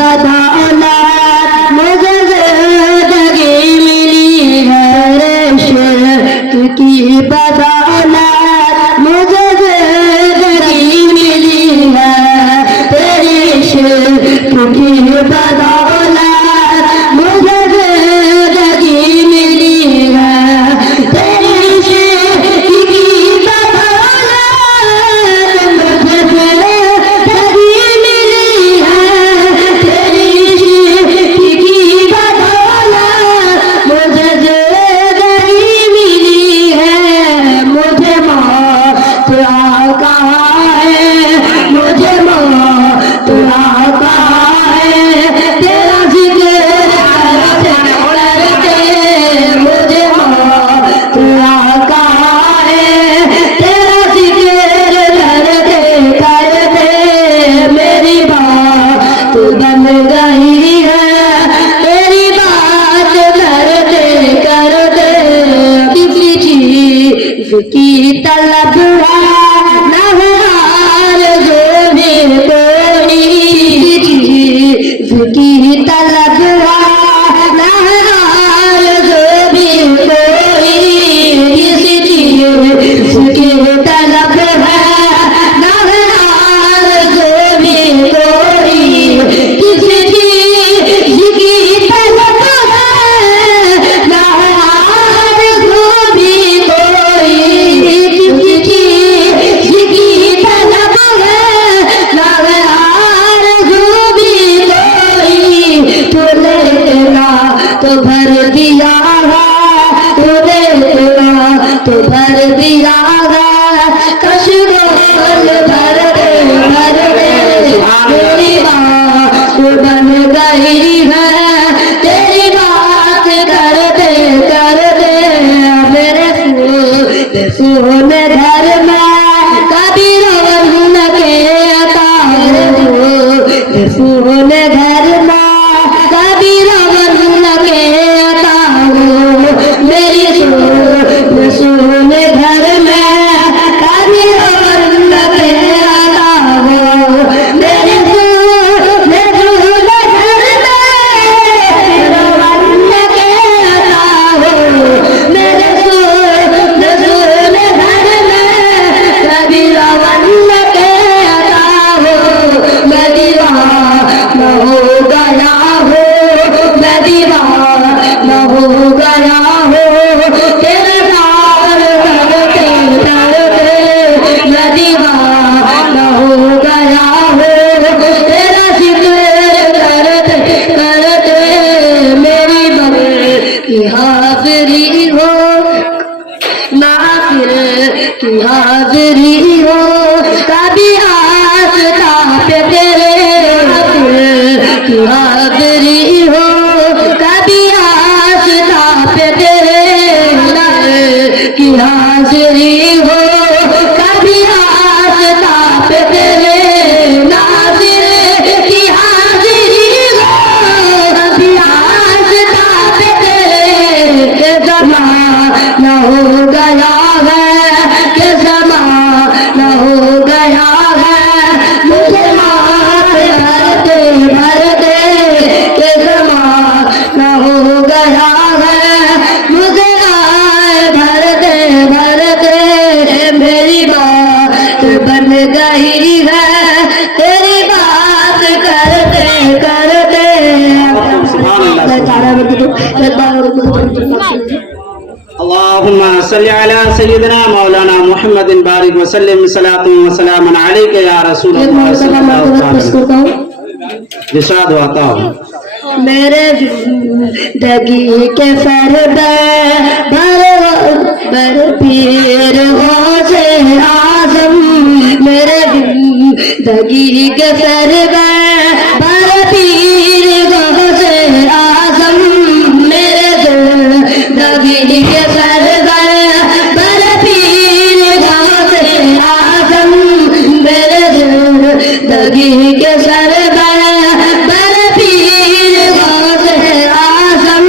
بدولت مجھے زندگی ملی ہے، عشق کی بدولت مجھے زندگی ملی ہے، تیرے عشق کی بدولت مجھے زندگی ملی ہے، تیرے عشق کی بدولت مجھے زندگی ملی ہے، تیرے عشق کی بدولت مجھے زندگی ملی ہے، مجھے موت آقا ہے، مجھے موت آقا ہے، تیرا ذکر کرتے مجھے موت آقا ہے، تیرا ذکر کرتے کرتے میری بات بن گئی ہے، میری بات کرتے کرتے کسی چیز کی طلب ہے نہ آرزو میں کوئی، کسی چیز کی طلب ہے نہ آرزو میں کوئی، کسی چیز کی طلب ہے نہ آرزو میں کوئی، کسی چیز کی طلب ہے نہ آرزو بھی کوئی، کسی چیز کی طلب ہے نہ آرزو بھی کوئی، تو لینا تو بھر دیا ہے، تو لینا تو بھر دیا ہے، کشمول بھر دے میری بات بن گئی ہے، تیری بات کرتے کرتے میرے سون گھر میں کبھی رونق عطا ہو، سون گھر میں کبھی رونق عطا ہو، میری سون گھر میں کبھی رونق عطا ہو، میری سون گھر میں رونق عطا ہو، میرے سون گھر میں کبھی رونق عطا ہو، میں دیوانہ ہو گیا ہو، میں دیوانہ ہو گیا ہو، تیرے نام کرتے کرتے میں دیوانہ ہو گیا ہو، تیرا ذکر کرتے کرتے میری بن کی حاضری ہو، محفل کی حاضری ہو، کبھی آستا پہ تیرے محفل کی حاضری ہو، کبھی آستا پہ تیرے محفل کی حاضری ہو، کبھی آستا پہ تیرے ناظر کی حاضری ہو، کبھی آستا پہ تیرے زمانہ ہو گیا ہے، کہ زمانہ ہو گیا ہے، مجھے مات بھرتے بھرتے کہ زمانہ ہو گیا ہے، مجھے آئے بھرتے بھرتے میری بات بن گئی ہے، تیری بات کرتے کرتے اللهم صل على سيدنا مولانا محمد بارك وسلم صلاة وسلام عليك يا رسول الله صلى الله عليه وسلم. جساد واتا میرے زندگی کے فرد بر پیر غوث اعظم، میرے زندگی کے فرد بر پیر غوث اعظم، میرے زندگی کے فرد بر پیر غوث اعظم، میرے زندگی کے فرد بر پیر غوث اعظم،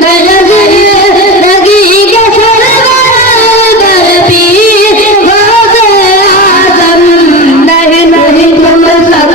میرے زندگی کے فرد بر پیر غوث اعظم، نہیں نہیں تم سب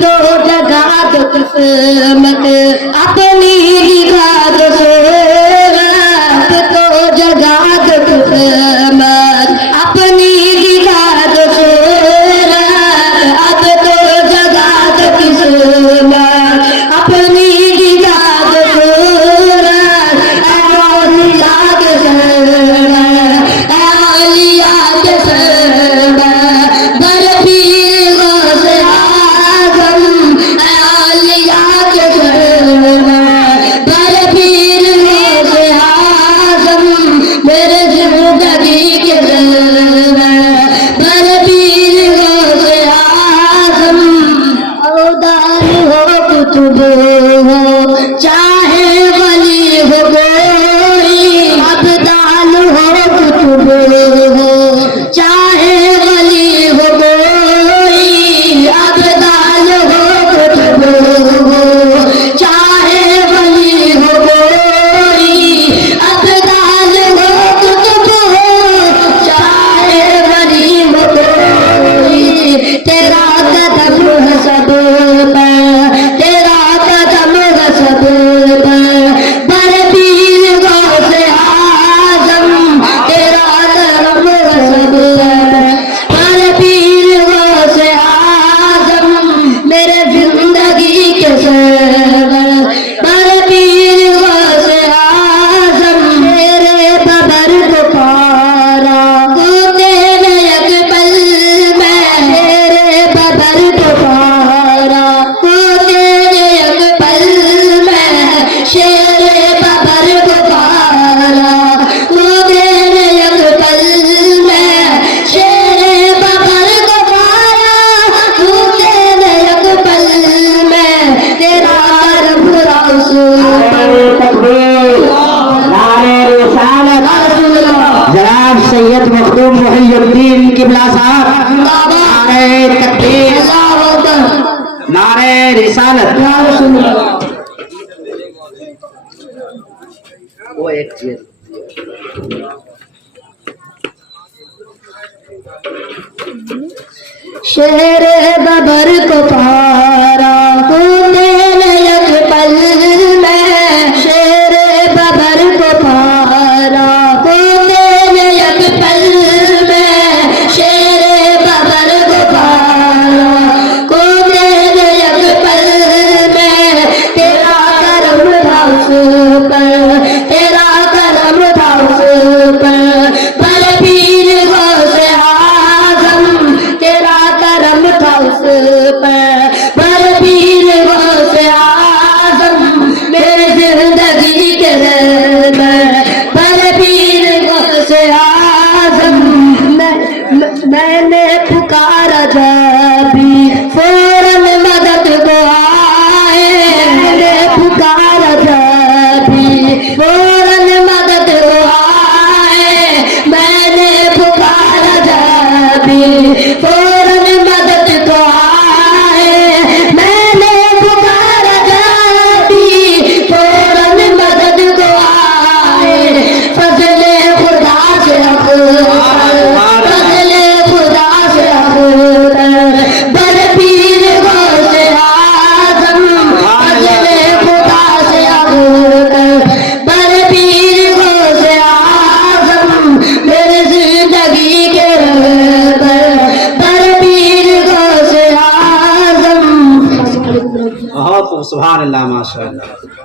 دو جگہ دو قسمت اپنی لکھا دو صورت دو جگہ دو قسمت اپنی لکھا دو صورت اب دو جگہ دو قسمت اپنی لکھا دو صورت اولیاء کے سرور اولیاء کے سرور بر پیر غوث اعظم اولیاء کے سرور بر پیر غوث اعظم میرے زندگی کے سرور بر پیر غوث اعظم اودان ہو کتب ہو چاہے ولی ہو کوئی ابدال ہو کتب ہو چاہے ولی ہو کوئی ابدال ہو کتب ہو چاہے ولی ہو کوئی ابدال ہو کتب ہو چاہے ولی ہو کوئی تیرا قدم ہے سب پر تیرا قدم ہے سب پر بر پیر غوث اعظم تیرا قدم ہے سب پر بر پیر غوث اعظم میرے زندگی کے سرور بر پیر غوث اعظم میرے ببر کو پارا تو تیرے یک پل میں میرے ببر کو پارا تو تیرے یک پل میں شیر ببر کو پارا تو تیرے یک پل میں شیر ببر کو پارا تو تیرے یک پل میں تیرا رب رسول جناب سید مخدوم محی الدین قبلہ صاحب نعرہ تکبیر نعرہ رسالت وہ ایک چیز شیر ببر کو پارا تو تیرے یک پل میں شیر ببر کو پارا تو تیرے یک پل میں شیر ببر کو پارا کو تیرے یک پل میں تیرا کرم تھا اس پر تیرا کرم تھا اس پر بر پیر غوث اعظم تیرا کرم تھا اس پر بر پیر غوث اعظم میرے زندگی کے سرور بر پیر غوث اعظم میں نے پکارا جب بھی فوراً مدد کو آئے میں نے پکارا جب بھی فوراً مدد کو آئے میں نے پکارا جب بھی فوراً مدد کو آئے میں نے پکارا جب بھی فوراً مدد کو آئے فضل خدا سے فضل خدا سے بر پیر غوث اعظم فضل خدا سے بر پیر غوث اعظم میرے زندگی کے بر پیر غوث اعظم بہت سبحان اللہ ماشاء اللہ